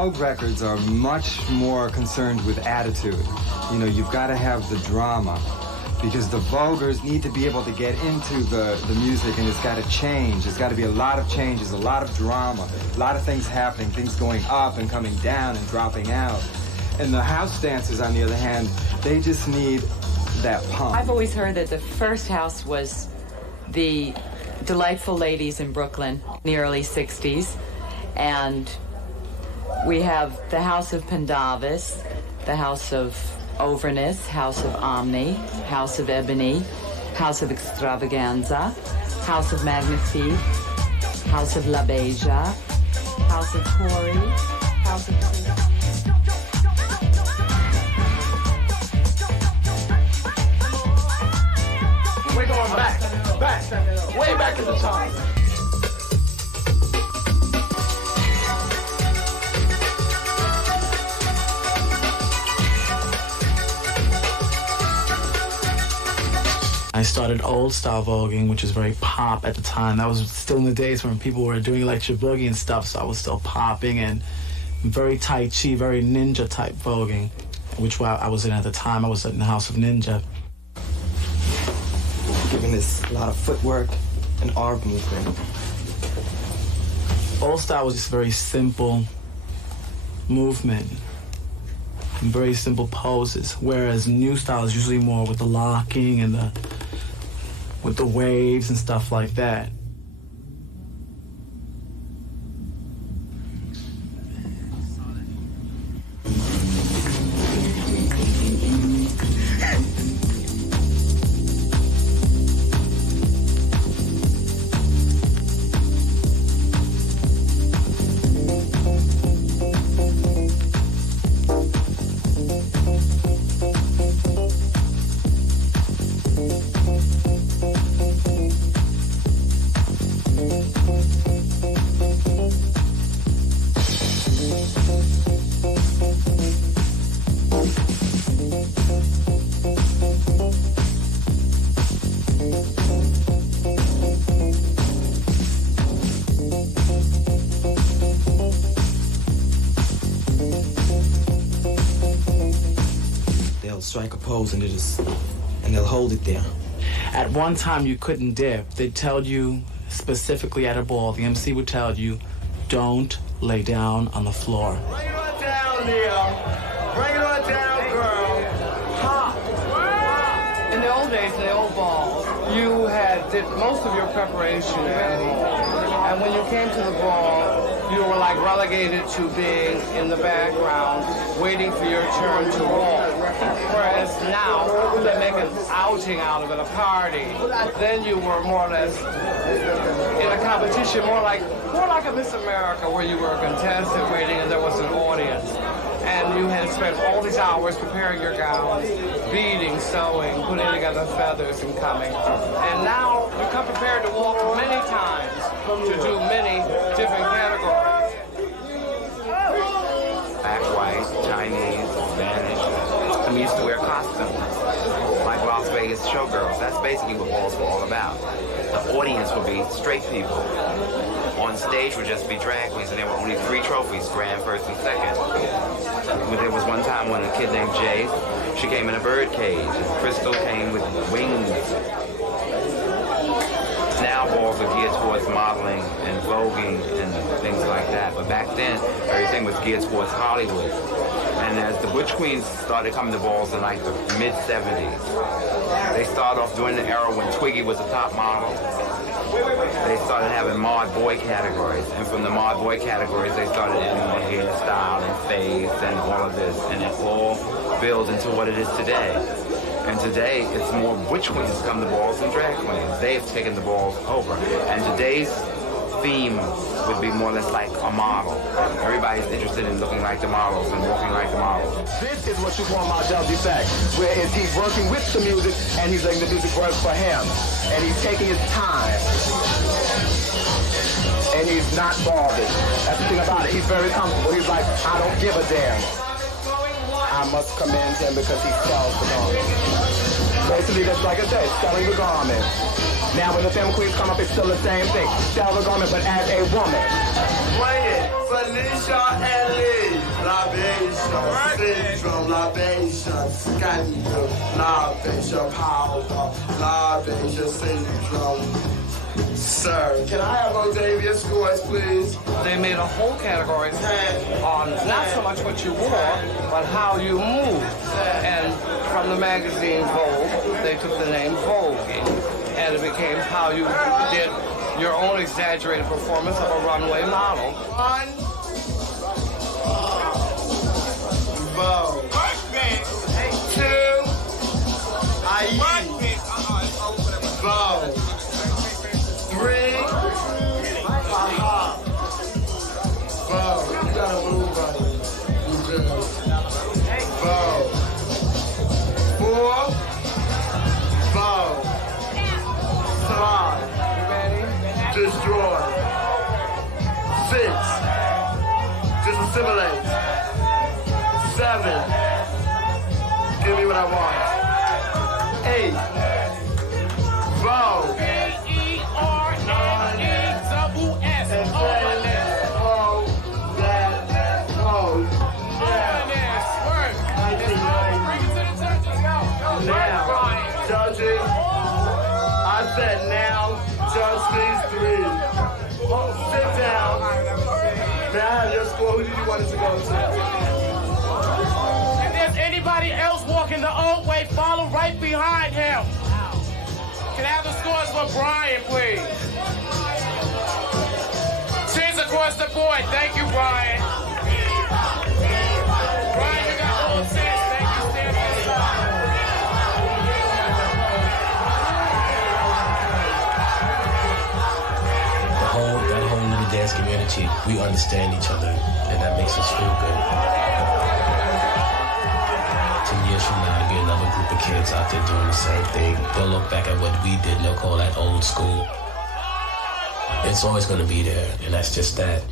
Vogue records are much more concerned with attitude. You know, you've got to have the drama, because the voguers need to be able to get into the music, and it's got to change. There's got to be a lot of changes, a lot of drama, a lot of things happening, things going up and coming down and dropping out. And the house dancers, on the other hand, they just need that pump. I've always heard that the first house was the Delightful Ladies in Brooklyn in the early 60s. And we have the House of Pendavis, the House of Overness, House of Omni, House of Ebony, House of Xtravaganza, House of Magnifique, House of Labeija, House of Corey, House of... We're going back, way back in the time. I started old style voguing, which was very pop at the time. That was still in the days when people were doing electric boogie and stuff, so I was still popping, and very Tai Chi, very ninja type voguing, which I was in at the time. I was in the House of Ninja. Giving this a lot of footwork and arm movement. Old style was just very simple movement and very simple poses, whereas new style is usually more with the locking and with the waves and stuff like that. Strike a pose and they'll hold it there. At one time you couldn't dip. They'd tell you specifically at a ball, the MC would tell you, don't lay down on the floor. Bring it on down, Leo. Bring it on down, girl. Hop. In the old days, in the old balls, you did most of your preparation at home. And when you came to the ball, you were like relegated to being in the background, waiting for your turn to walk. Whereas now, they make an outing out of it, a party. Then you were more or less in a competition, more like a Miss America, where you were a contestant waiting and there was an audience. And you had spent all these hours preparing your gowns, beading, sewing, putting together feathers and coming. And now you come prepared to walk many times to do many different categories. Black, white, Chinese, Spanish. Some used to wear costumes, like Las Vegas showgirls. That's basically what balls were all about. The audience would be straight people. On stage would just be drag queens, and there were only 3 trophies, grand, first, and second. There was one time when a kid named Jay, she came in a bird cage, and Crystal came with wings. Now balls are geared towards modeling and voguing and things like that, but back then, everything was geared towards Hollywood. And as the butch queens started coming to balls in like the mid-70s, they started off during the era when Twiggy was the top model. They started having mod boy categories, and from the mod boy categories, they started adding the hairstyle and face and all of this, and it all builds into what it is today. And today, it's more butch queens come to balls than drag queens. They have taken the balls over. And today's theme would be more or less like a model. Everybody's interested in looking like the models and walking like the models. This is what you call Martel defect, where is he's working with the music and he's letting the music work for him. And he's taking his time. And he's not bothered. That's the thing about it. He's very comfortable. He's like, I don't give a damn. I must commend him because he sells the garment. Basically, that's like I said, selling the garment. Now, when the femme queens come up, it's still the same thing. Sell the garment, but as a woman. Play it, Felicia and Lee. Labeija syndrome, Labeija scandal, Labeija powder, Labeija syndrome. Sir, can I have Octavia scores, please? They made a whole category on not so much what you wore, but how you moved. And from the magazine Vogue, they took the name voguing, and it became how you did your own exaggerated performance of a runway model. One, Vogue. Two, Vogue. Three, Vogue. You gotta move, buddy. You good. Vogue. Four, Vogue. Five, destroy. Six, disassimilate. Seven, give me what I want. Eight, Vogue. Now, judges, I said now, judge these three. Sit down. May I have your score? Who did you want us to go to? If there's anybody else walking the old way, follow right behind him. Can I have the scores for Brian, please? Cheers across the board. Thank you, Brian. Brian, you got all six. Thank you, stand aside. That whole little dance community, we understand each other, and that makes us feel good. 10 years from now, there'll be another group of kids out there doing the same thing. They'll look back at what we did and they'll call that old school. It's always going to be there, and that's just that.